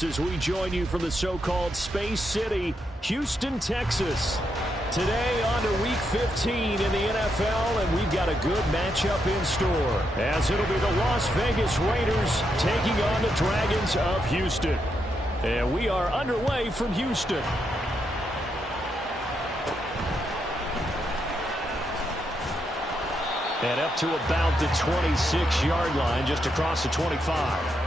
Sports as we join you from the so-called Space City, Houston, Texas. Today on to Week 15 in the NFL, and we've got a good matchup in store, as it'll be the Las Vegas Raiders taking on the Dragons of Houston. And we are underway from Houston. And up to about the 26-yard line, just across the 25.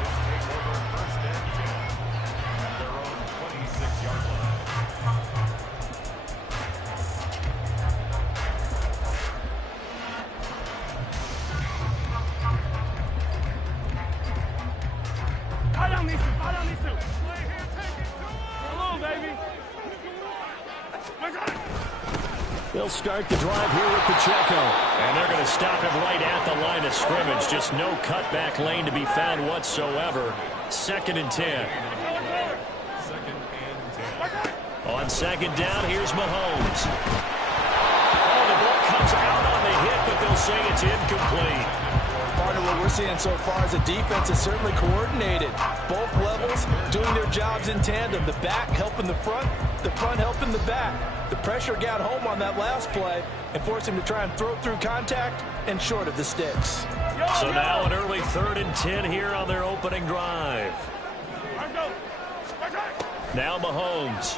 They'll start the drive here with Pacheco. And they're going to stop him right at the line of scrimmage. Just no cutback lane to be found whatsoever. 2nd and 10. On 2nd down, here's Mahomes. Oh, the ball comes out on the hit, but they'll say it's incomplete. Part of what we're seeing so far is the defense is certainly coordinated. Both levels doing their jobs in tandem. The back helping the front helping the back. The pressure got home on that last play and forced him to try and throw through contact and short of the sticks. So now an early 3rd and 10 here on their opening drive. Now Mahomes.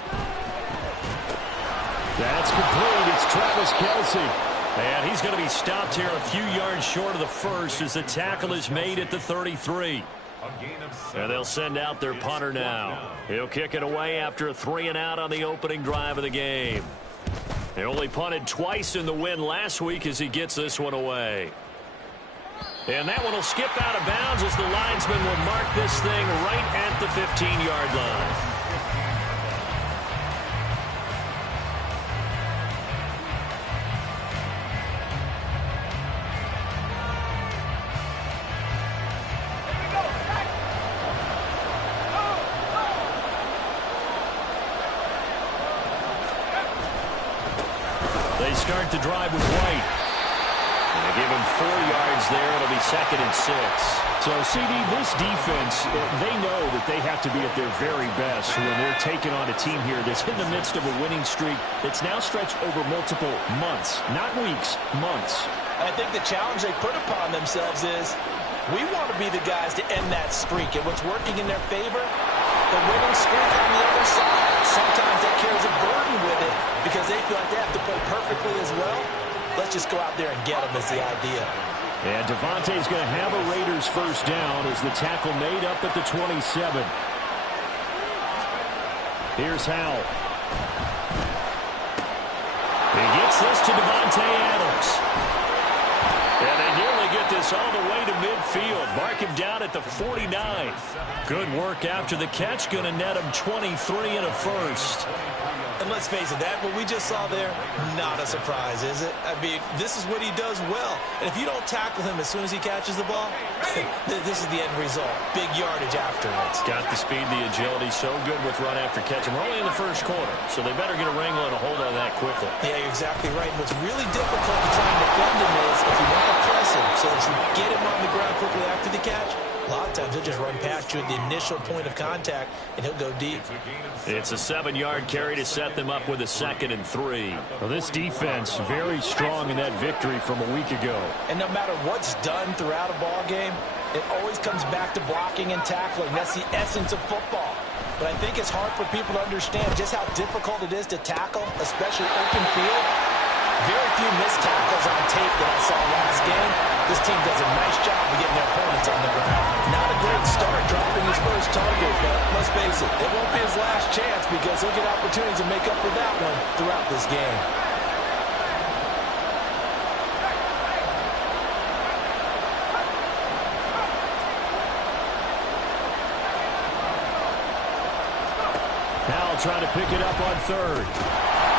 That's complete. It's Travis Kelce. And he's going to be stopped here a few yards short of the first as the tackle is made at the 33. And they'll send out their punter now. He'll kick it away after a 3-and-out on the opening drive of the game. They only punted twice in the win last week as he gets this one away. And that one will skip out of bounds as the linesman will mark this thing right at the 15-yard line. They start the drive with White. And they give him 4 yards there. It'll be 2nd and 6. So, CD, this defense, they know that they have to be at their very best when they're taking on a team here that's in the midst of a winning streak that's now stretched over multiple months, not weeks, months. I think the challenge they put upon themselves is we want to be the guys to end that streak. And what's working in their favor, the winning streak on the other side. Sometimes that carries a burden with it because they feel like they have to play perfectly as well. Let's just go out there and get them is the idea. And Devontae's going to have a Raiders first down as the tackle made up at the 27. Here's Howell. He gets this to Devontae Adams. And they nearly get this all the way to midfield. Mark him down at the 49. Good work after the catch. Going to net him 23 and a first. And let's face it, that what we just saw there, not a surprise, is it? I mean, this is what he does well. And if you don't tackle him as soon as he catches the ball, this is the end result. Big yardage afterwards. Got the speed, the agility, so good with run after catch. And we're only in the first quarter, so they better get a wrangle and a hold on that quickly. Yeah, you're exactly right. And what's really difficult to try and defend him is if you want to press him so that you get him on the ground quickly after the catch, a lot of times he'll just run past you at the initial point of contact, and he'll go deep. It's a 7-yard carry to set them up with a 2nd and 3. Well, this defense very strong in that victory from a week ago. And no matter what's done throughout a ball game, it always comes back to blocking and tackling. That's the essence of football. But I think it's hard for people to understand just how difficult it is to tackle, especially open field. Very few missed tackles on tape that I saw last game. This team does a nice job of getting their opponents on the ground. Not a great start dropping his first target, but let's face it, it won't be his last chance because he'll get opportunities to make up for that one throughout this game. Howell trying to pick it up on 3rd.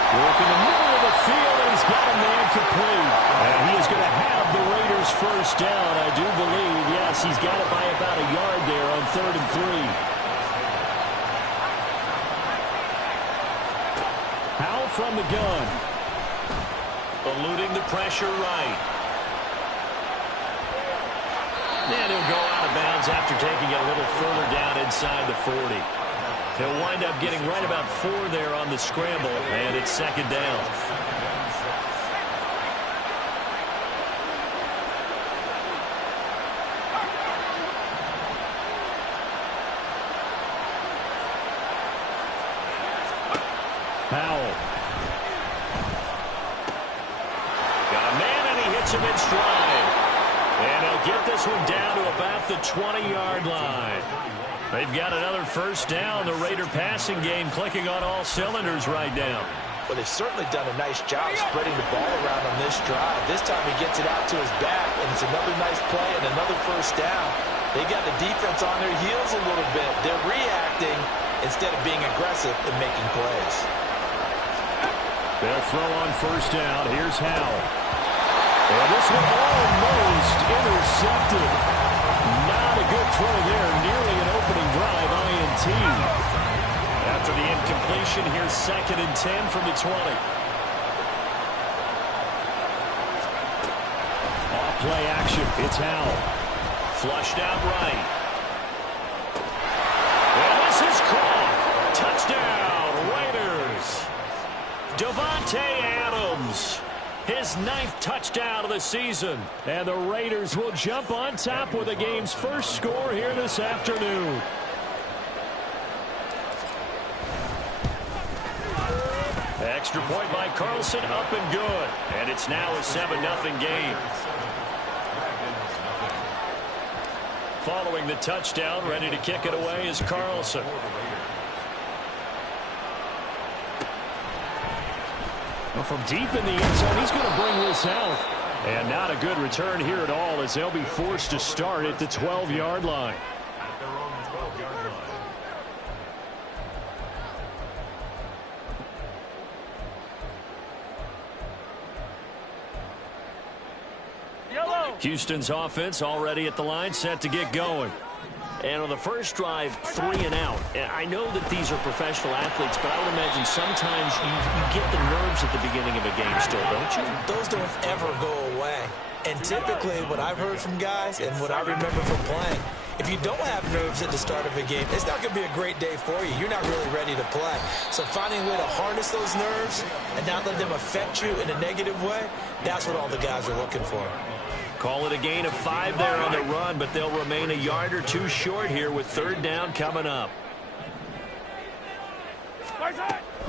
Work in the middle of the field, and he's got a man complete. And he is going to have the Raiders first down, I do believe. Yes, he's got it by about a yard there on 3rd and 3. Howell from the gun. Eluding the pressure right. And he'll go out of bounds after taking it a little further down inside the 40. He'll wind up getting right about 4 there on the scramble, and it's second down. Powell. Got a man, and he hits him in stride. And he'll get this one down to about the 20-yard line. They've got another first down. The Raider passing game clicking on all cylinders right now. But they've certainly done a nice job spreading the ball around on this drive. This time he gets it out to his back, and it's another nice play and another first down. They got the defense on their heels a little bit. They're reacting instead of being aggressive and making plays. They'll throw on first down. Here's Howell. And this one almost intercepted. Not a good throw there. Nearly an opening drive INT. After the incompletion, here's second and 10 from the 20. Off play action. It's Howell. Flushed out right. And this is caught. Touchdown, Raiders. Davante Adams, his 9th touchdown of the season. And the Raiders will jump on top with the game's first score here this afternoon. Extra point by Carlson, up and good. And it's now a 7-0 game. Following the touchdown, ready to kick it away is Carlson. Well, from deep in the end zone, he's going to bring this out. And not a good return here at all, as they'll be forced to start at the 12-yard line. Houston's offense already at the line, set to get going. And on the first drive, 3 and out. And I know that these are professional athletes, but I would imagine sometimes you get the nerves at the beginning of a game still, don't you? Those don't ever go away. And typically what I've heard from guys and what I remember from playing, if you don't have nerves at the start of a game, it's not going to be a great day for you. You're not really ready to play. So finding a way to harness those nerves and not let them affect you in a negative way, that's what all the guys are looking for. Call it a gain of 5 there on the run, but they'll remain a yard or 2 short here with third down coming up.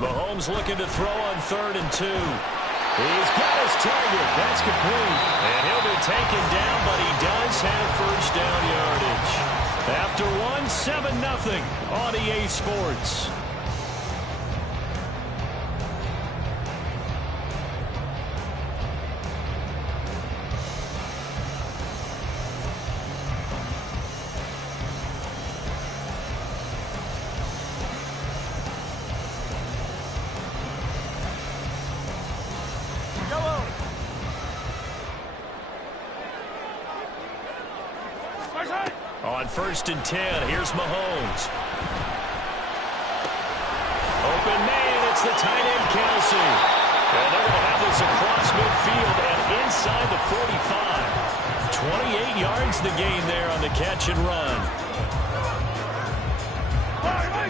Mahomes looking to throw on 3rd and 2. He's got his target. That's complete. And he'll be taken down, but he does have first down yardage. After 7-0 on EA Sports. On 1st and 10, here's Mahomes. Open man, it's the tight end, Kelsey. And they're going to have this across midfield and inside the 45. 28 yards the gain there on the catch and run.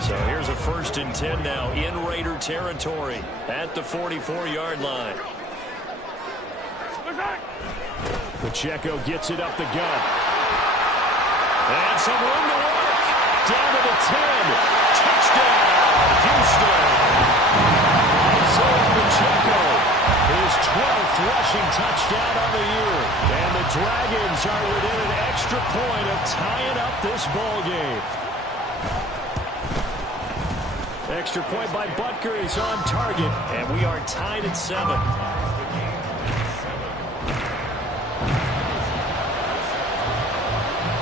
So here's a 1st and 10 now in Raider territory at the 44-yard line. Pacheco gets it up the gut. And some room to work. Down to the 10. Touchdown, Houston. Isaiah Pacheco, his 12th rushing touchdown on the year. And the Dragons are within an extra point of tying up this ball game. Extra point by Butker is on target. And we are tied at 7.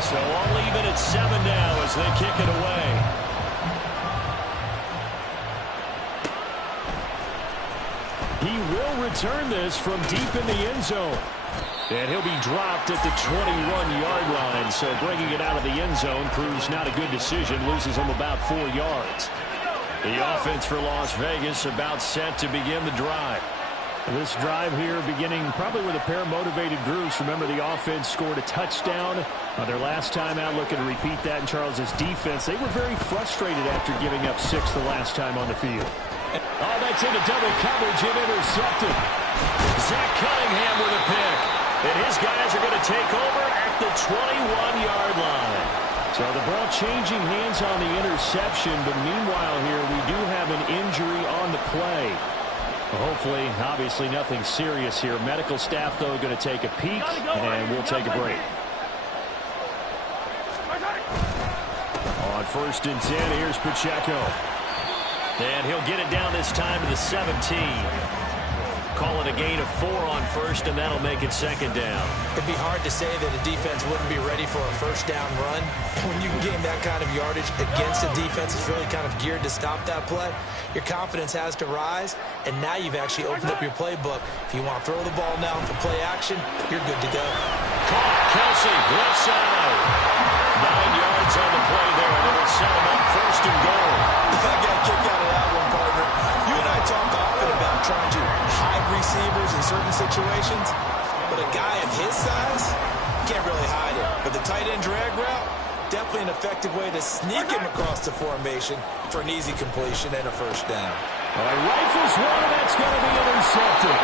So all even at 7 now as they kick it away. He will return this from deep in the end zone. And he'll be dropped at the 21-yard line. So bringing it out of the end zone proves not a good decision. Loses him about 4 yards. The offense for Las Vegas about set to begin the drive. This drive here beginning probably with a pair of motivated groups. Remember, the offense scored a touchdown on their last time out. Looking to repeat that in Charles's defense. They were very frustrated after giving up 6 the last time on the field. Oh, that's into double coverage and intercepted. Zach Cunningham with a pick. And his guys are going to take over at the 21-yard line. So the ball changing hands on the interception, but meanwhile here we do have an injury on the play. Hopefully, obviously nothing serious here. Medical staff, though, going to take a peek, and we'll take a break. On 1st and 10, here's Pacheco. And he'll get it down this time to the 17. Call it a gain of 4 on 1st, and that'll make it 2nd down. It'd be hard to say that a defense wouldn't be ready for a 1st down run. When you can gain that kind of yardage against a defense that's really kind of geared to stop that play, your confidence has to rise, and now you've actually opened up your playbook. If you want to throw the ball now for play action, you're good to go. Caught, Kelsey, left side. 9 yards on the play there, and it'll set him up 1st and goal. I got a kick out of that one, partner. You and I talk often about trying to hide receivers in certain situations, but a guy of his size can't really hide it. But the tight end drag route, definitely an effective way to sneak him across the formation for an easy completion and a 1st down. All right, rifles one, and that's going to be intercepted.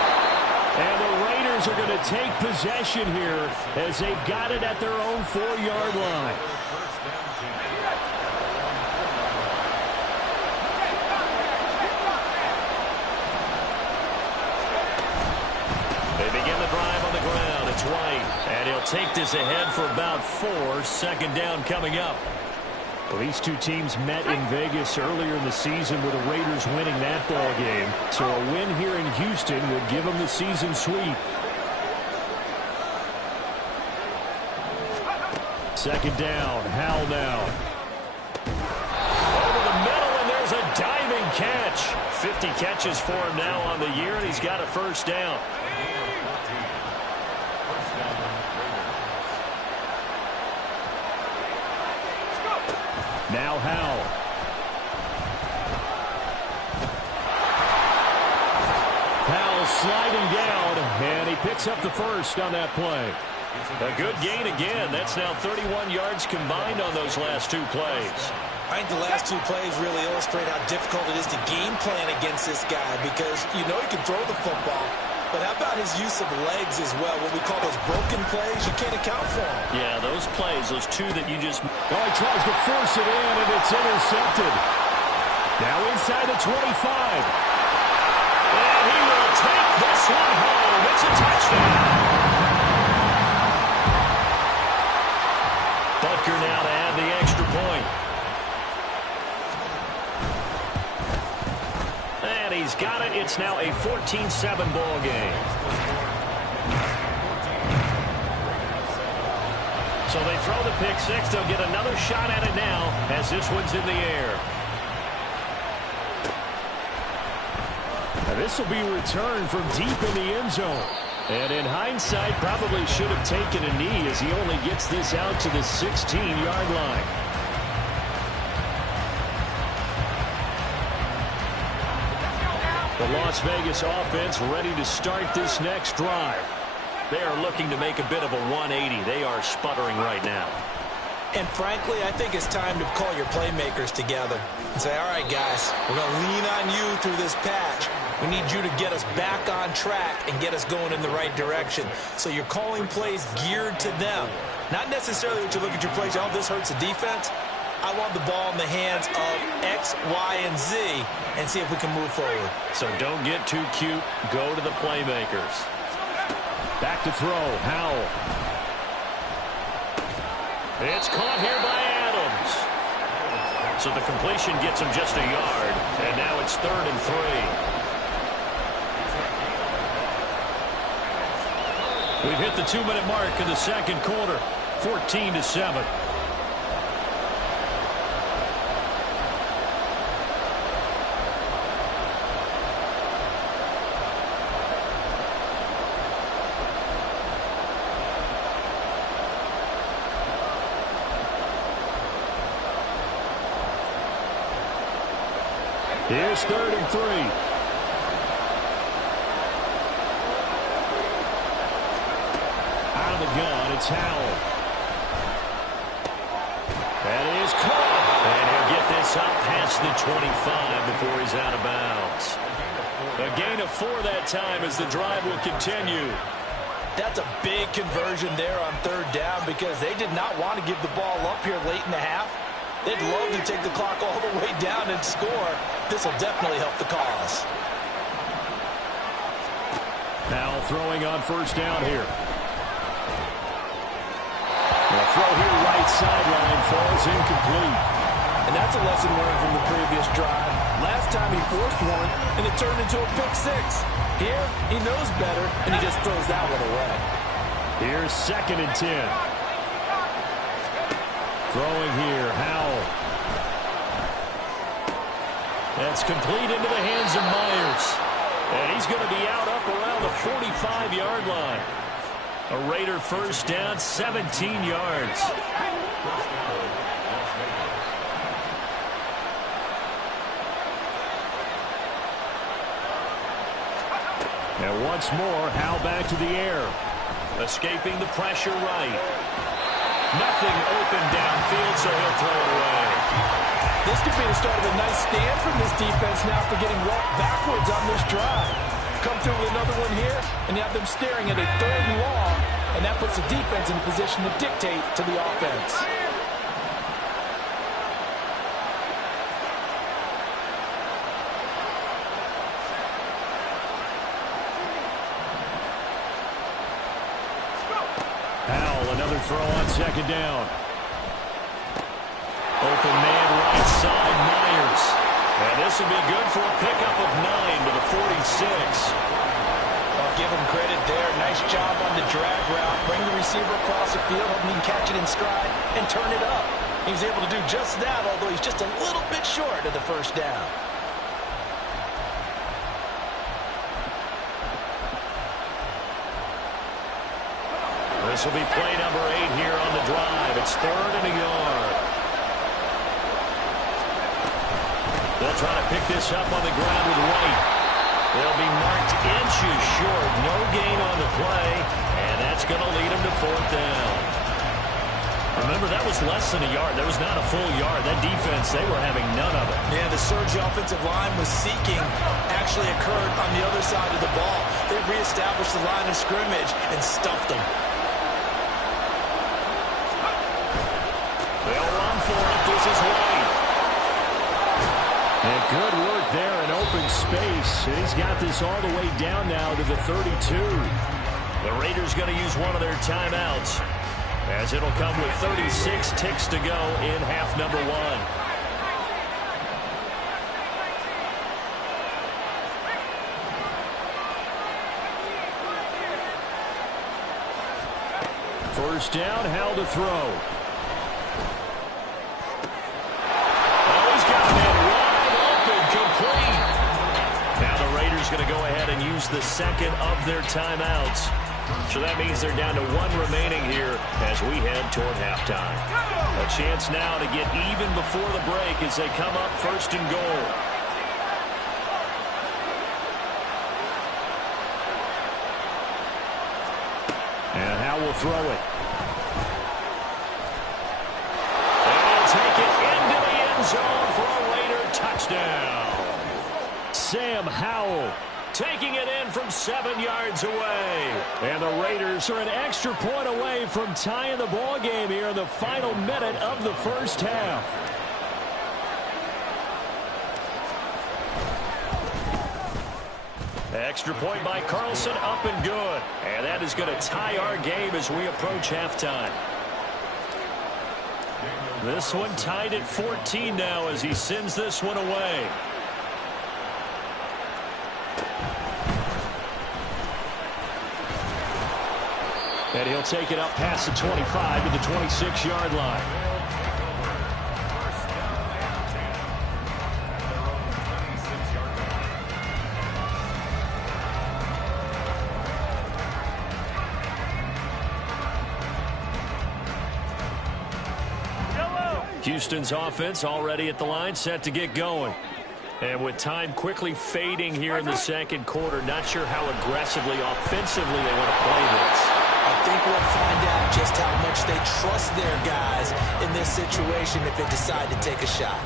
And the Raiders are going to take possession here as they've got it at their own 4-yard line. They begin the drive on the ground. It's White, and he'll take this ahead for about 4. 2nd down coming up. Well, these two teams met in Vegas earlier in the season with the Raiders winning that ball game. So a win here in Houston would give them the season sweep. 2nd down. Howell now. Over the middle, and there's a diving catch. 50 catches for him now on the year, and he's got a 1st down. Now Howell. Howell sliding down, and he picks up the 1st on that play. A good gain again. That's now 31 yards combined on those last 2 plays. I think the last 2 plays really illustrate how difficult it is to game plan against this guy, because you know he can throw the football, but how about his use of legs as well? What we call those broken plays, you can't account for them. Yeah, those plays, those 2 that you just... Oh, he tries to force it in, and it's intercepted. Now inside the 25. And he will take this one home. It's a touchdown. Butker now to add the extra point. And he's got it. It's now a 14-7 ball game. So they throw the pick 6. They'll get another shot at it now as this one's in the air. And this will be returned from deep in the end zone. And in hindsight, probably should have taken a knee as he only gets this out to the 16-yard line. The Las Vegas offense ready to start this next drive. They are looking to make a bit of a 180. They are sputtering right now. And frankly, I think it's time to call your playmakers together and say, all right, guys, we're going to lean on you through this patch. We need you to get us back on track and get us going in the right direction. So you're calling plays geared to them. Not necessarily that you look at your plays, oh, this hurts the defense. I want the ball in the hands of X, Y, and Z and see if we can move forward. So don't get too cute. Go to the playmakers. Back to throw. Howell. It's caught here by Adams. So the completion gets him just a yard. And now it's 3rd and 3. We've hit the 2-minute mark in the 2nd quarter. 14-7. Here's 3rd and 3. it's Howell. That is caught. And he'll get this up past the 25 before he's out of bounds. A gain of 4 that time as the drive will continue. That's a big conversion there on third down because they did not want to give the ball up here late in the half. They'd love to take the clock all the way down and score. This will definitely help the cause. Now throwing on first down here. The throw here right sideline falls incomplete. And that's a lesson learned from the previous drive. Last time he forced one, and it turned into a pick 6. Here, he knows better, and he just throws that one away. Here's 2nd and 10. Throwing here, Howell. That's complete into the hands of Myers. And he's going to be out up around the 45-yard line. A Raider first down, 17 yards. And once more, Howell back to the air. Escaping the pressure right. Nothing open downfield, so he'll throw it away. This could be the start of a nice stand from this defense now for getting walked backwards on this drive. Come through with another one here, and you have them staring at a 3rd and long, and that puts the defense in a position to dictate to the offense. Another throw on 2nd down. Open man right side, Myers. And this will be good for a pickup of 9 to the 46. I'll give him credit there. Nice job on the drag route. Bring the receiver across the field, help him catch it in stride, and turn it up. He was able to do just that, although he's just a little bit short of the first down. This will be play number 8 here on the drive. It's 3rd and a yard. They'll try to pick this up on the ground with White. They'll be marked inches short. No gain on the play, and that's going to lead them to 4th down. Remember, that was less than a yard. That was not a full yard. That defense, they were having none of it. Yeah, the surge the offensive line was seeking actually occurred on the other side of the ball. They reestablished the line of scrimmage and stuffed them. They'll run for it. This is White. And good work there in open space. He's got this all the way down now to the 32. The Raiders going to use one of their timeouts, as it'll come with 36 ticks to go in half number 1. First down, Howell to throw. Oh, he's got that wide open, complete. Now the Raiders going to go ahead and use the 2nd of their timeouts. So that means they're down to 1 remaining here as we head toward halftime. A chance now to get even before the break as they come up 1st and goal. And Howell will throw it. And he'll take it into the end zone for a Raider touchdown. Sam Howell taking it in from 7 yards away. And the Raiders are an extra point away from tying the ball game here in the final minute of the first half. Extra point by Carlson, up and good. And that is going to tie our game as we approach halftime. This one tied at 14 now as he sends this one away. And he'll take it up past the 25 to the 26-yard line. Houston's offense already at the line, set to get going. And with time quickly fading here in the second quarter, not sure how aggressively, offensively they want to play this. I think we'll find out just how much they trust their guys in this situation if they decide to take a shot.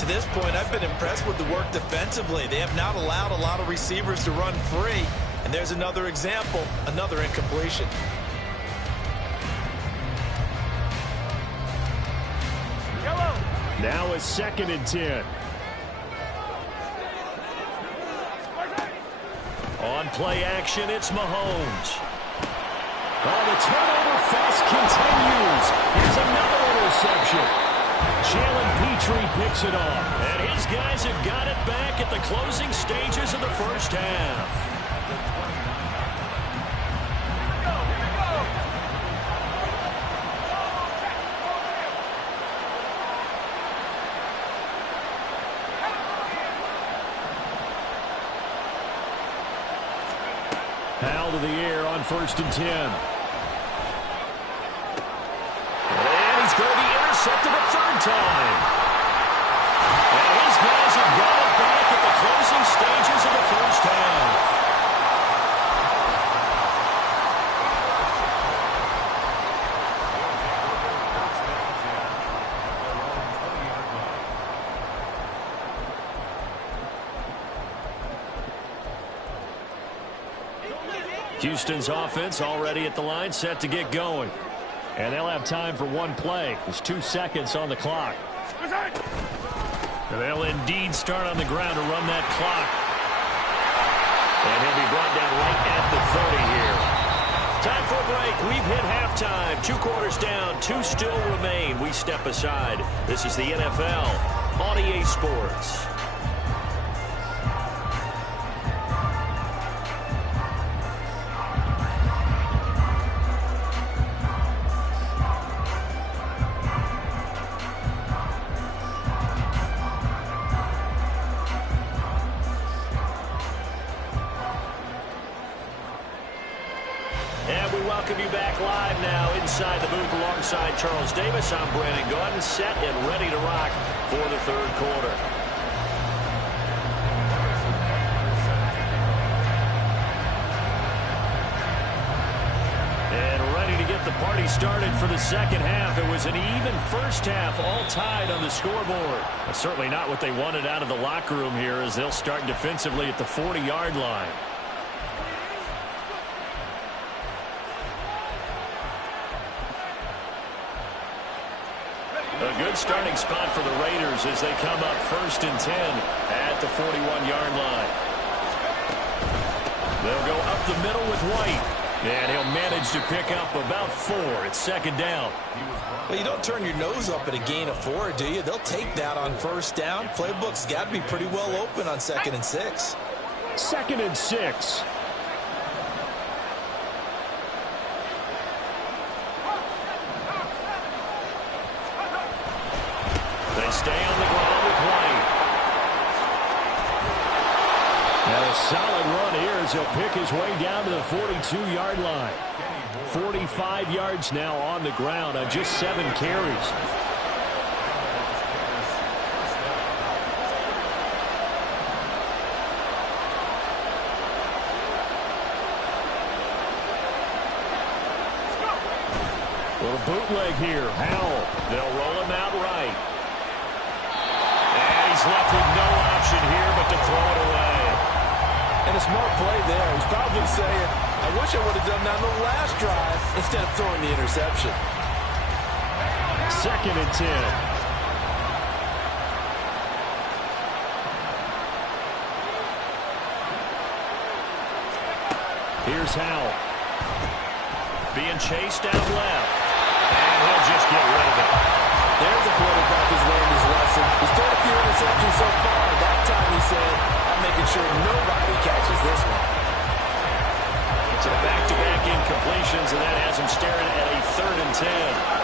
To this point, I've been impressed with the work defensively. They have not allowed a lot of receivers to run free. And there's another example, another incompletion. Now a 2nd and 10. On play action, it's Mahomes. Oh, the turnover fest continues. Here's another interception. Jalen Petrie picks it off. And his guys have got it back at the closing stages of the first half. Howell to the air on 1st and 10. And he's going to be intercepted a 3rd time. And his guys have got it back at the closing stages of the first half. Houston's offense already at the line, set to get going. And they'll have time for one play. There's 2 seconds on the clock. And they'll indeed start on the ground to run that clock. And he'll be brought down right at the 30 here. Time for a break. We've hit halftime. 2 quarters down, 2 still remain. We step aside. This is the NFL on EA Sports. Welcome you back live now inside the booth alongside Charles Davis. I'm Brandon Gordon, set and ready to rock for the 3rd quarter. And ready to get the party started for the second half. It was an even first half, all tied on the scoreboard. That's certainly not what they wanted out of the locker room here as they'll start defensively at the 40-yard line. A good starting spot for the Raiders as they come up 1st and 10 at the 41-yard line. They'll go up the middle with White. And he'll manage to pick up about 4. It's 2nd down. Well, you don't turn your nose up at a gain of 4, do you? They'll take that on 1st down. Playbook's got to be pretty well open on 2nd and 6. 2nd and 6. They stay on the ground with White. And a solid run here as he'll pick his way down to the 42-yard line. 45 yards now on the ground on just 7 carries. Little bootleg here. Howell. They'll roll him out right. And he's left with no option here but to throw it away. And a smart play there. He's probably saying, I wish I would have done that on the last drive instead of throwing the interception. 2nd and 10. Here's Howell. Being chased out left. And he'll just get rid of it. There's a quarterback who's learned his lesson. He's thrown a few interceptions so far. That time he said, I'm making sure nobody catches this one. So back-to-back incompletions, and that has him staring at a 3rd and 10.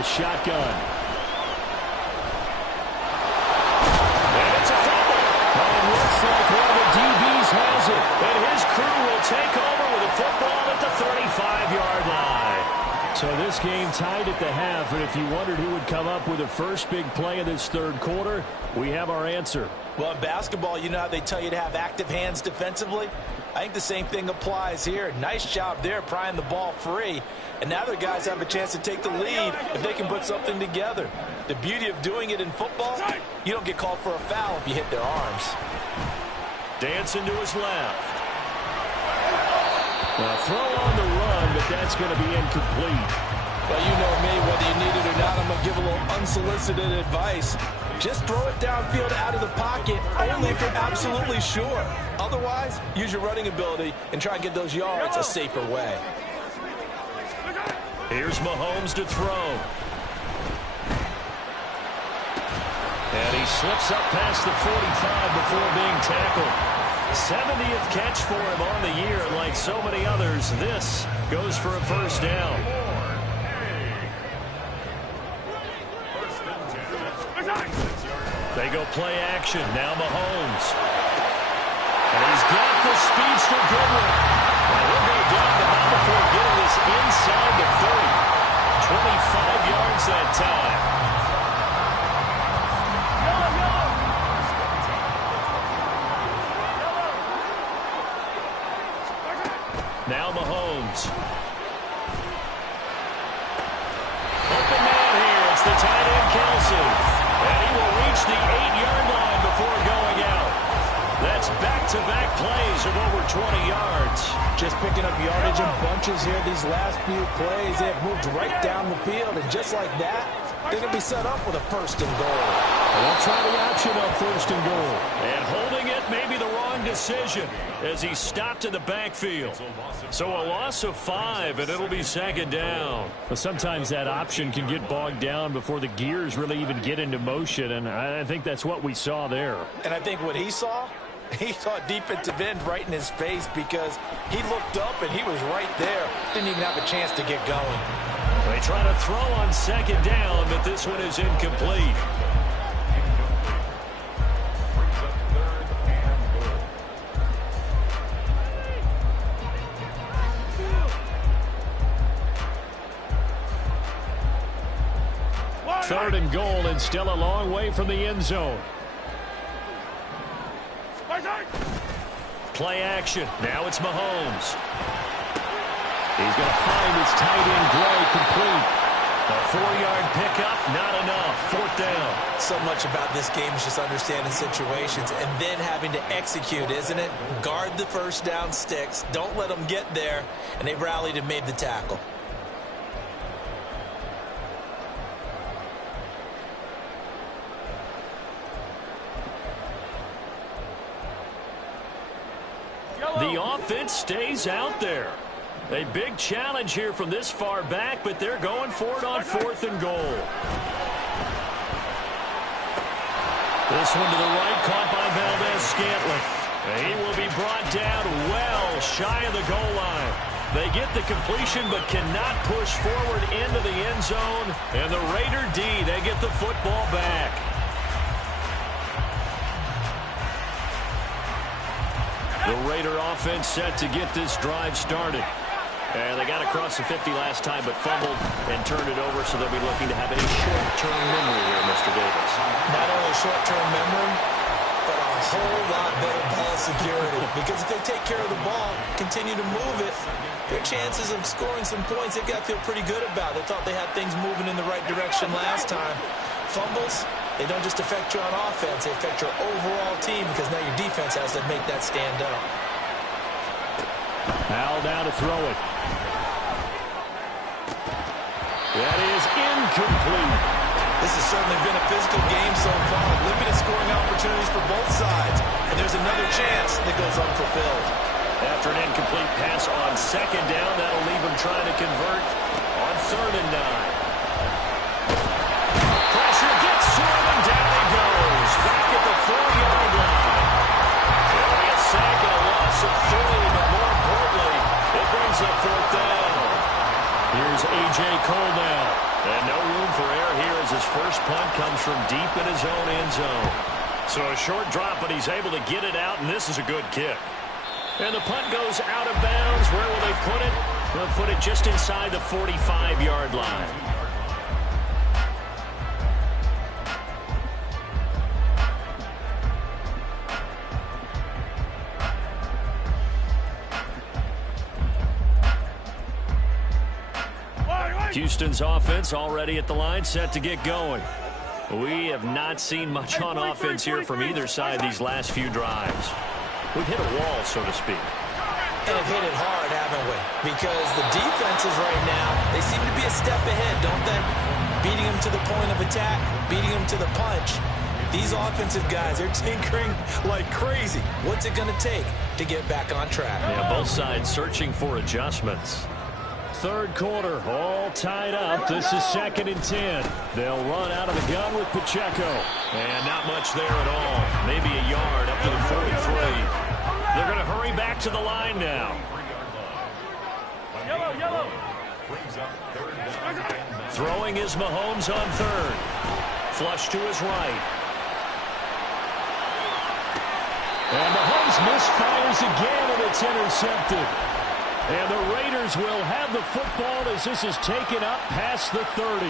the shotgun. And it's a fumble. And it looks like one of the DBs has it. And his crew will take over with a football at the 35-yard line. So this game tied at the half, and if you wondered who would come up with the first big play of this third quarter, we have our answer. Well, in basketball, you know how they tell you to have active hands defensively? I think the same thing applies here. Nice job there prying the ball free. And now their guys have a chance to take the lead if they can put something together. The beauty of doing it in football, you don't get called for a foul if you hit their arms. Dancing to his left. Well, throw on the run, but that's going to be incomplete. Well, you know me, whether you need it or not, I'm going to give a little unsolicited advice. Just throw it downfield out of the pocket, only if you're absolutely sure. Otherwise, use your running ability and try and get those yards a safer way. Here's Mahomes to throw. And he slips up past the 45 before being tackled. 70th catch for him on the year, and like so many others, this goes for a first down. They go play action. Now Mahomes. And he's got the speedster Goodwin. And he'll go down the hall before getting this inside the 30. 25 yards that time. Now Mahomes. Open man here. It's the tight end, Kelsey. And he will reach the 8-yard line before going out. That's back-to-back plays of over 20 yards. Just picking up yardage in bunches here these last few plays. They have moved right down the field, and just like that, they're going to be set up with a first and goal. They'll try the option on first and goal. And holding it may be the wrong decision as he stopped in the backfield. So a loss of 5, and it'll be second down. Well, sometimes that option can get bogged down before the gears really even get into motion, and I think that's what we saw there. And I think what he saw a defensive end right in his face because he looked up and he was right there. Didn't even have a chance to get going. They try to throw on second down, but this one is incomplete. Third and goal, and still a long way from the end zone. Play action. Now it's Mahomes. He's going to find his tight end Gray complete. A 4-yard pickup, not enough. Fourth down. So much about this game is just understanding situations and then having to execute, isn't it? Guard the first down sticks. Don't let them get there. And they rallied and made the tackle. The offense stays out there. A big challenge here from this far back, but they're going for it on fourth and goal. This one to the right, caught by Valdez-Scantling. He will be brought down well shy of the goal line. They get the completion but cannot push forward into the end zone. And the Raider D, they get the football back. The Raider offense set to get this drive started. And they got across the 50 last time, but fumbled and turned it over, so they'll be looking to have a short-term memory here, Mr. Davis. Not only short-term memory, but a whole lot better ball security. Because if they take care of the ball, continue to move it, their chances of scoring some points, they've got to feel pretty good about. They thought they had things moving in the right direction last time. Fumbles, they don't just affect you on offense, they affect your overall team because now your defense has to make that stand up. Howell down to throw it. That is incomplete. This has certainly been a physical game so far. Limited scoring opportunities for both sides. And there's another chance that goes unfulfilled. After an incomplete pass on second down, that'll leave him trying to convert on 3rd and 9. Pressure gets to him, and down he goes. Back at the 4-yard line. It'll be a sack and a loss of 3, but more importantly, it brings up 4th down. Here's A.J. Cole now. And no room for error here as his first punt comes from deep in his own end zone. So a short drop, but he's able to get it out, and this is a good kick. And the punt goes out of bounds. Where will they put it? They'll put it just inside the 45-yard line. Houston's offense already at the line, set to get going. We have not seen much on offense here from either side these last few drives. We've hit a wall, so to speak. And have hit it hard, haven't we? Because the defenses right now, they seem to be a step ahead, don't they? Beating them to the point of attack, beating them to the punch. These offensive guys are tinkering like crazy. What's it going to take to get back on track? Yeah, both sides searching for adjustments. Third quarter, all tied up. This is 2nd and 10. They'll run out of the gun with Pacheco. And not much there at all. Maybe a yard up to the 43. They're going to hurry back to the line now. Throwing is Mahomes on third. Flush to his right. And Mahomes misfires again, and it's intercepted. And the Raiders will have the football as this is taken up past the 30.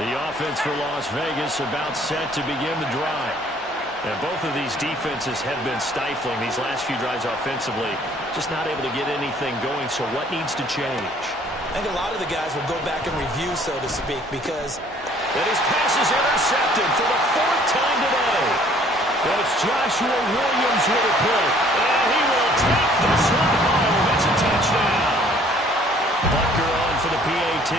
The offense for Las Vegas about set to begin the drive. And both of these defenses have been stifling these last few drives offensively. Just not able to get anything going, so what needs to change? I think a lot of the guys will go back and review, so to speak, because... And his pass is intercepted for the 4th time today. That's Joshua Williams with a pick. And he will take this one home. It's a touchdown. Butker on for the PAT.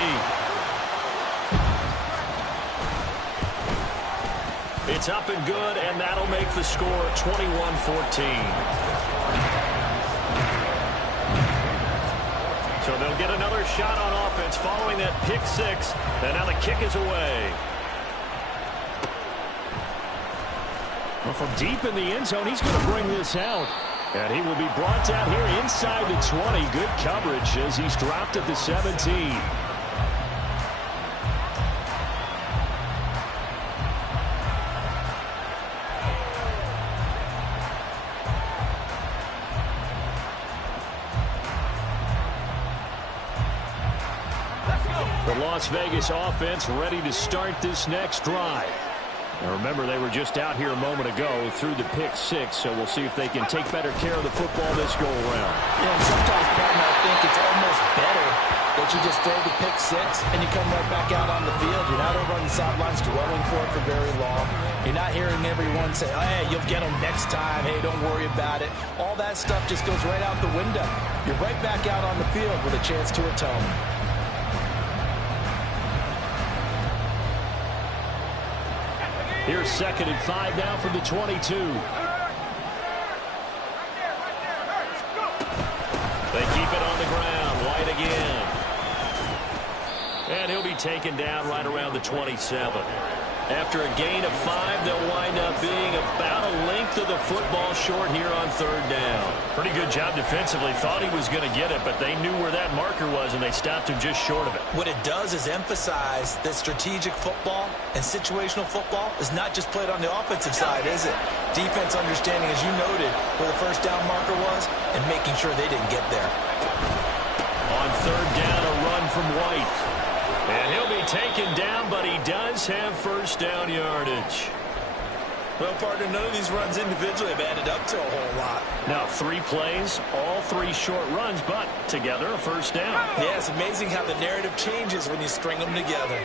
It's up and good, and that'll make the score 21-14. So they'll get another shot on offense following that pick six. And now the kick is away. Well, from deep in the end zone, he's going to bring this out. And he will be brought down here inside the 20. Good coverage as he's dropped at the 17. The Las Vegas offense ready to start this next drive. Now remember, they were just out here a moment ago through the pick six, so we'll see if they can take better care of the football this go-around. Yeah, and sometimes, partner, I think it's almost better that you just throw the pick six and you come right back out on the field. You're not over on the sidelines dwelling for it for very long. You're not hearing everyone say, oh, hey, you'll get them next time. Hey, don't worry about it. All that stuff just goes right out the window. You're right back out on the field with a chance to atone. Here's 2nd and 5 now from the 22. They keep it on the ground. White again. And he'll be taken down right around the 27. After a gain of 5, they'll wind up being about a length of the football short here on 3rd down. Pretty good job defensively. Thought he was going to get it, but they knew where that marker was, and they stopped him just short of it. What it does is emphasize that strategic football and situational football is not just played on the offensive side, is it? Defense understanding, as you noted, where the 1st down marker was and making sure they didn't get there. On 3rd down, a run from White. And he'll be taken down, but he does have 1st down yardage. Well, partner, none of these runs individually have added up to a whole lot. Now 3 plays, all 3 short runs, but together a 1st down. Yeah, it's amazing how the narrative changes when you string them together.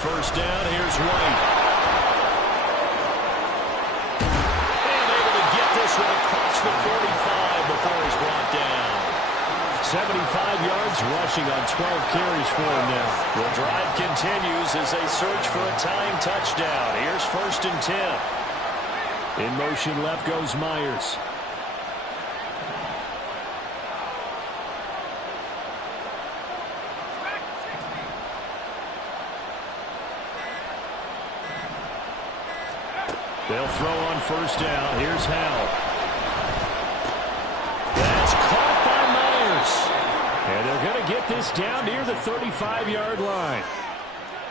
1st down, here's White. And able to get this one across the 45 before he's brought down. 75 yards rushing on 12 carries for him now. The drive continues as they search for a tying touchdown. Here's 1st and 10. In motion left goes Myers. They'll throw on 1st down. Here's Howell. That's caught by Myers. this down near the 35-yard line.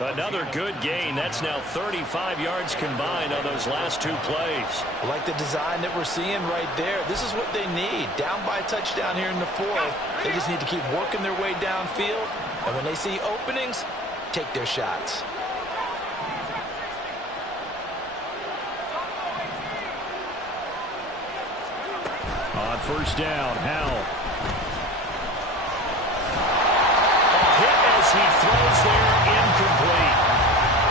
Another good gain. That's now 35 yards combined on those last two plays. I like the design that we're seeing right there. This is what they need. Down by a touchdown here in the fourth. They just need to keep working their way downfield. And when they see openings, take their shots. On first down, Howell. He throws there, incomplete.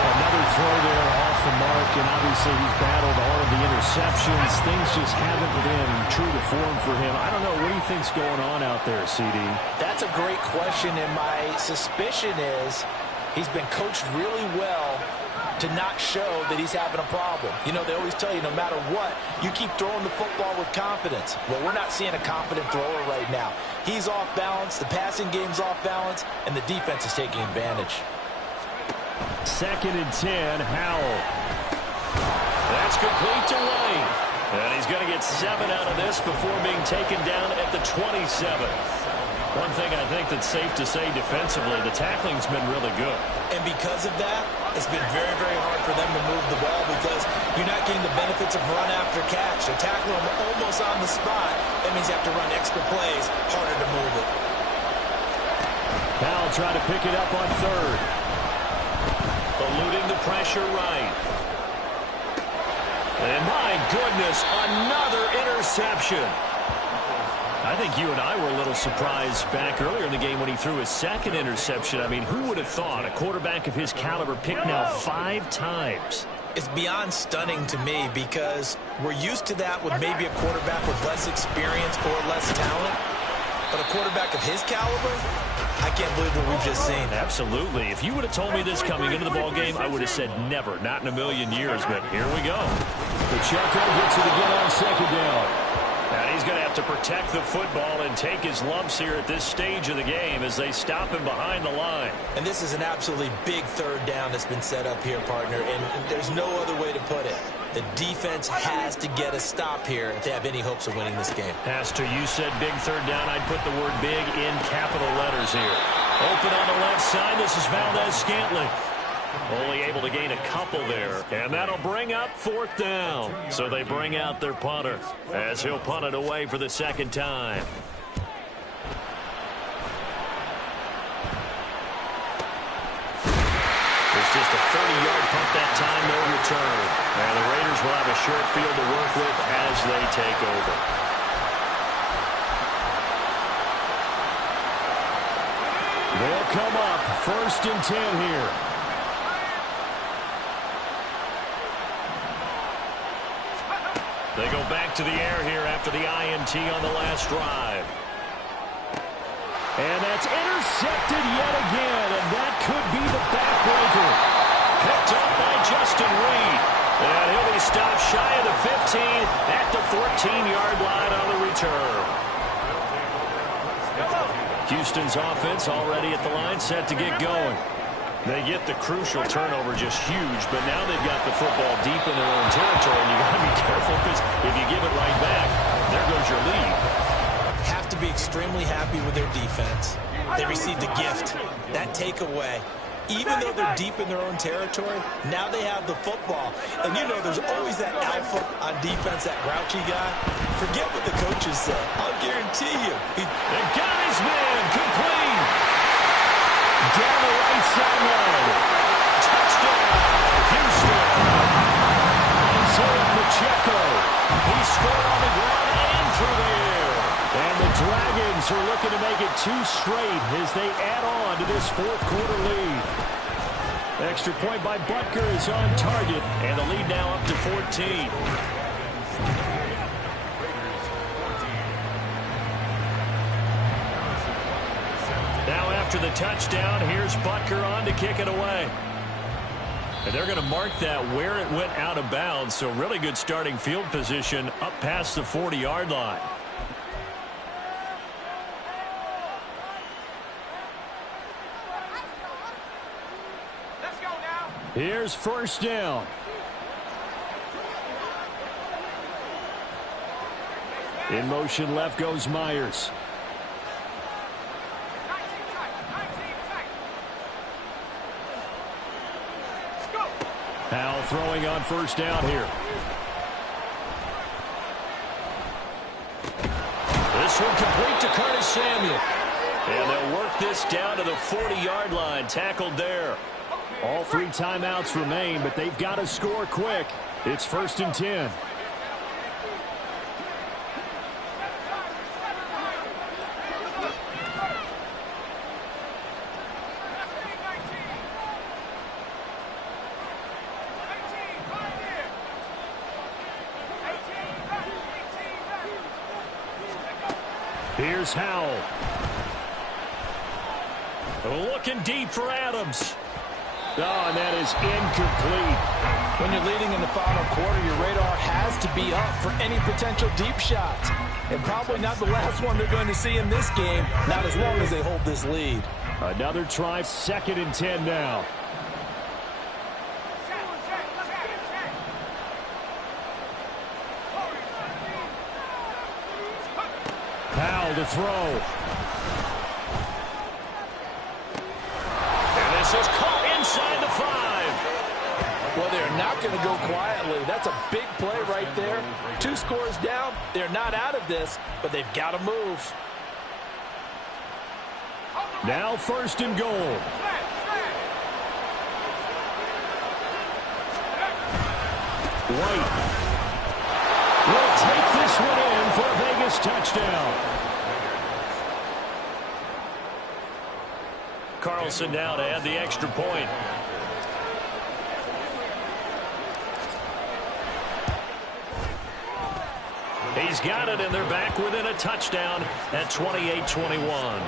Another throw there off the mark, and obviously he's battled all of the interceptions. Things just haven't been true to form for him. I don't know. What do you think's going on out there, CD? That's a great question, and my suspicion is he's been coached really well to not show that he's having a problem. You know, they always tell you no matter what, you keep throwing the football with confidence. Well, we're not seeing a confident thrower right now. He's off balance, the passing game's off balance, and the defense is taking advantage. 2nd and 10, Howell. That's complete to Wayne. And he's going to get 7 out of this before being taken down at the 27. One thing I think that's safe to say defensively, the tackling's been really good. And because of that, it's been very, very hard for them to move the ball because you're not getting the benefits of run after catch. They're tackling them almost on the spot. That means you have to run extra plays, harder to move it. Powell trying to pick it up on 3rd. Eluding the pressure right. And my goodness, another interception. I think you and I were a little surprised back earlier in the game when he threw his 2nd interception. I mean, who would have thought a quarterback of his caliber picked now 5 times? It's beyond stunning to me because we're used to that with maybe a quarterback with less experience or less talent. But a quarterback of his caliber, I can't believe what we've just seen. Absolutely. If you would have told me this coming into the ballgame, I would have said never, not in a million years. But here we go. Pacheco gets it again on 2nd down. And he's going to have to protect the football and take his lumps here at this stage of the game as they stop him behind the line. And this is an absolutely big 3rd down that's been set up here, partner. And there's no other way to put it. The defense has to get a stop here if they have any hopes of winning this game. Has to. You said big 3rd down. I'd put the word big in capital letters here. Open on the left side. This is Valdez-Scantling. Only able to gain a couple there. And that'll bring up 4th down. So they bring out their punter as he'll punt it away for the 2nd time. It's just a 30-yard punt that time, no return. And the Raiders will have a short field to work with as they take over. They'll come up 1st and 10 here. They go back to the air here after the INT on the last drive. And that's intercepted yet again, and that could be the backbreaker. Picked up by Justin Reed. And he'll be stopped shy of the 15 at the 14-yard line on the return. Houston's offense already at the line, set to get going. They get the crucial turnover, just huge, but now they've got the football deep in their own territory, and you got to be careful because if you give it right back, there goes your lead. Have to be extremely happy with their defense. They received a gift. That takeaway, even though they're deep in their own territory, now they have the football. And you know there's always that alpha on defense, that grouchy guy. Forget what the coaches said. I'll guarantee you. He got his man complete. Down the right sideline. Touchdown, Houston. Isaiah Pacheco. He scored on the ground and through the air. And the Dragons are looking to make it 2 straight as they add on to this 4th quarter lead. Extra point by Butker is on target, and the lead now up to 14. Now after the touchdown, here's Butker on to kick it away. And they're going to mark that where it went out of bounds, so really good starting field position up past the 40-yard line. Let's go now. Here's 1st down. In motion left goes Myers. Powell throwing on first down here. This one complete to Curtis Samuel. And they'll work this down to the 40-yard line. Tackled there. All 3 timeouts remain, but they've got to score quick. It's 1st and 10. Here's Howell. Looking deep for Adams. Oh, and that is incomplete. When you're leading in the final quarter, your radar has to be up for any potential deep shots. And probably not the last one they're going to see in this game, not as long as they hold this lead. Another try, 2nd and 10 now. Powell to throw. And this is caught inside the 5. Well, they're not going to go quietly. That's a big play right there. 2 scores down. They're not out of this, but they've got to move. Now 1st and goal. White will take this one in for a Vegas touchdown. Carlson now to add the extra point. He's got it, and they're back within a touchdown at 28-21.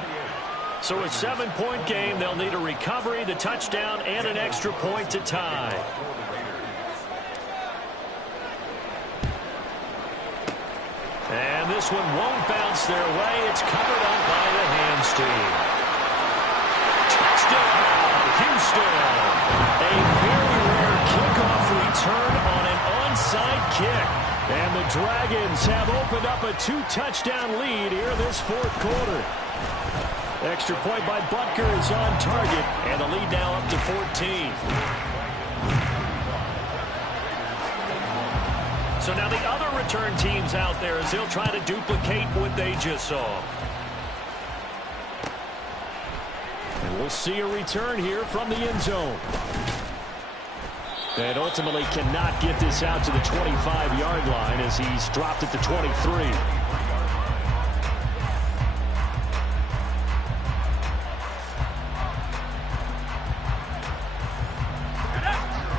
So a 7-point game. They'll need a recovery, the touchdown, and an extra point to tie. And this one won't bounce their way. It's covered up by the hands team. Touchdown, Houston. A very rare kickoff return on an onside kick. And the Dragons have opened up a 2-touchdown lead here this 4th quarter. Extra point by Butker is on target, and the lead now up to 14. So now the other return teams out there as they'll try to duplicate what they just saw. And we'll see a return here from the end zone. And ultimately cannot get this out to the 25-yard line as he's dropped at the 23.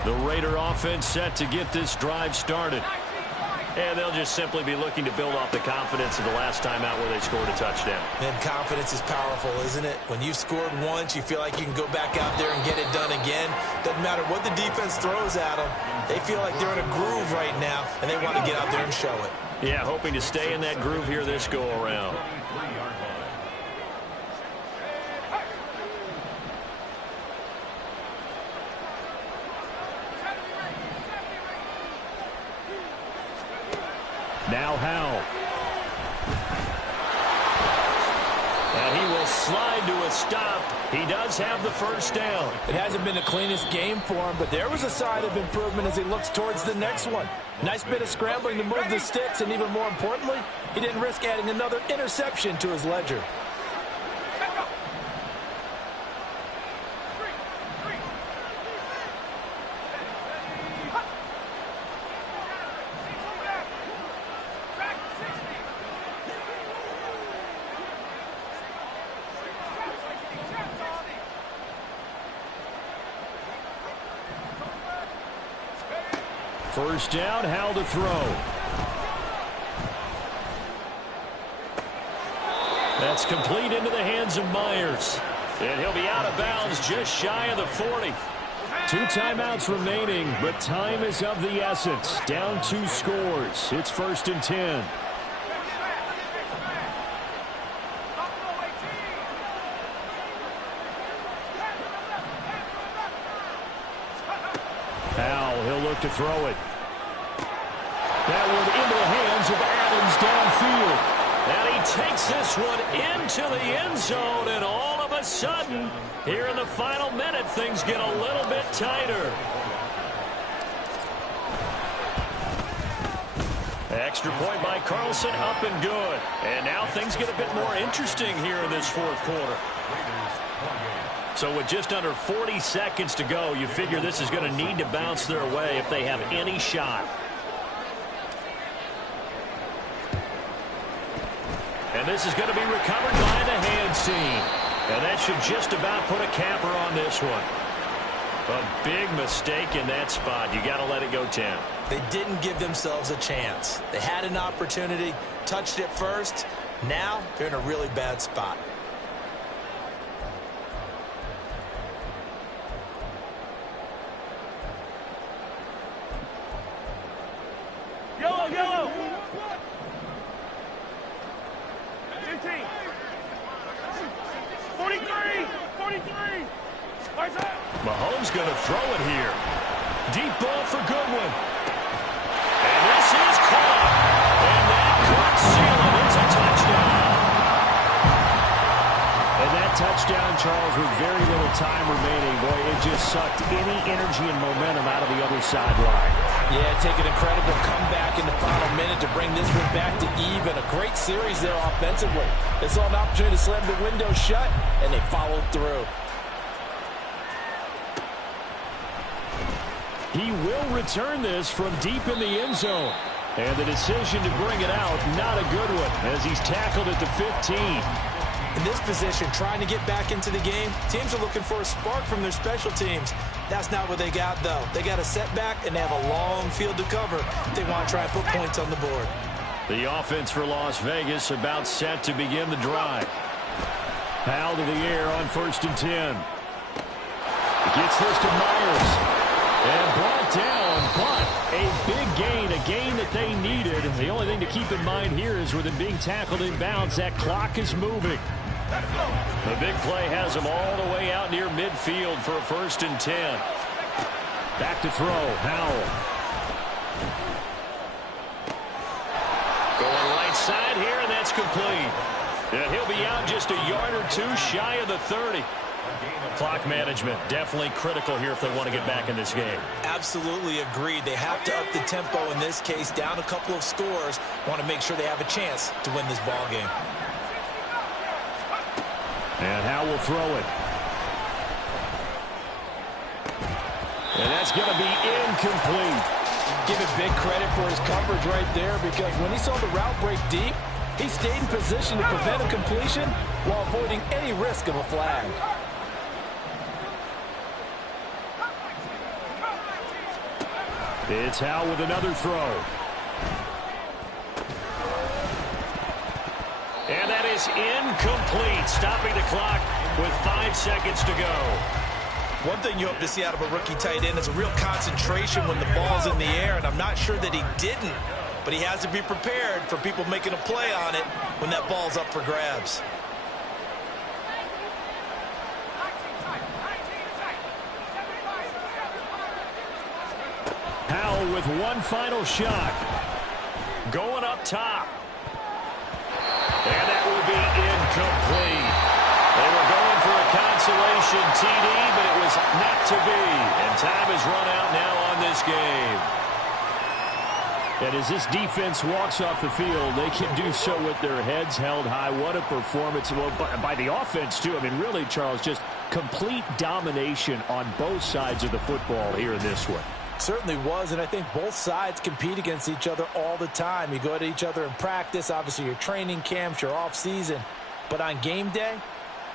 The Raider offense set to get this drive started. And they'll just simply be looking to build off the confidence of the last time out where they scored a touchdown. And confidence is powerful, isn't it? When you've scored once, you feel like you can go back out there and get it done again. Doesn't matter what the defense throws at them. They feel like they're in a groove right now, and they want to get out there and show it. Yeah, hoping to stay in that groove here this go-around. Now Howell. And he will slide to a stop. He does have the first down. It hasn't been the cleanest game for him, but there was a sign of improvement as he looks towards the next one. Nice bit of scrambling to move the sticks, and even more importantly, he didn't risk adding another interception to his ledger. First down, Howell to throw. That's complete into the hands of Myers. And he'll be out of bounds just shy of the 40. 2 timeouts remaining, but time is of the essence. Down 2 scores. It's 1st and 10. Powell, he'll look to throw it. That one into the hands of Adams downfield. And he takes this one into the end zone, and all of a sudden, here in the final minute, things get a little bit tighter. Extra point by Carlson, up and good. And now things get a bit more interesting here in this fourth quarter. So with just under 40 seconds to go, you figure this is going to need to bounce their way if they have any shot. And this is going to be recovered by the hands team. And that should just about put a capper on this one. A big mistake in that spot. You got to let it go 10. They didn't give themselves a chance. They had an opportunity, touched it first. Now they're in a really bad spot. Yellow, yellow. 15. 43. 43. Mahomes going to throw it here. Deep ball for Goodwin. And this is caught. And that could seal it. It's a touchdown. And that touchdown, Charles, with very little time remaining. Boy, it just sucked any energy and momentum out of the other sideline. Yeah, take an incredible comeback in the final minute to bring this one back to even. A great series there offensively. They saw an opportunity to slam the window shut, and they followed through. He will return this from deep in the end zone. And the decision to bring it out, not a good one, as he's tackled at the 15. In this position, trying to get back into the game, teams are looking for a spark from their special teams. That's not what they got, though. They got a setback, and they have a long field to cover if they want to try and put points on the board. The offense for Las Vegas about set to begin the drive. Foul to the air on 1st and 10. Gets this to Myers. And brought down, but a big gain, a gain that they needed. The only thing to keep in mind here is with him being tackled in bounds, that clock is moving. The big play has him all the way out near midfield for a 1st and 10. Back to throw, Howell. Going right side here, and that's complete. And he'll be out just a yard or two shy of the 30. Clock management definitely critical here if they want to get back in this game. Absolutely agreed. They have to up the tempo in this case, down a couple of scores. Want to make sure they have a chance to win this ball game. And Howell will throw it. And that's going to be incomplete. Give it big credit for his coverage right there, because when he saw the route break deep, he stayed in position to prevent a completion while avoiding any risk of a flag. It's Howell with another throw. And that is incomplete, stopping the clock with 5 seconds to go. One thing you hope to see out of a rookie tight end is a real concentration when the ball's in the air, and I'm not sure that he didn't, but he has to be prepared for people making a play on it when that ball's up for grabs. Howell with one final shot. Going up top. And that will be incomplete. They were going for a consolation TD, but it was not to be. And time has run out now on this game. And as this defense walks off the field, they can do so with their heads held high. What a performance. Well, by the offense, too. I mean, really, Charles, just complete domination on both sides of the football here in this one. Certainly was, and I think both sides compete against each other all the time. You go at each other in practice, obviously your training camps, your off season, but on game day,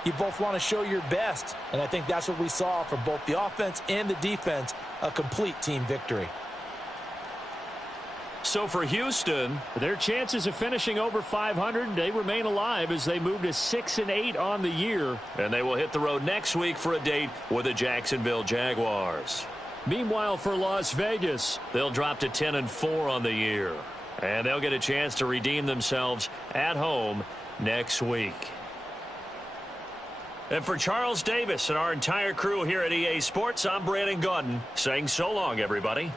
you both want to show your best, and I think that's what we saw from both the offense and the defense, a complete team victory. So for Houston, their chances of finishing over 500, they remain alive as they move to 6-8 on the year, and they will hit the road next week for a date with the Jacksonville Jaguars. Meanwhile, for Las Vegas, they'll drop to 10-4 on the year. And they'll get a chance to redeem themselves at home next week. And for Charles Davis and our entire crew here at EA Sports, I'm Brandon Gaudin saying so long, everybody.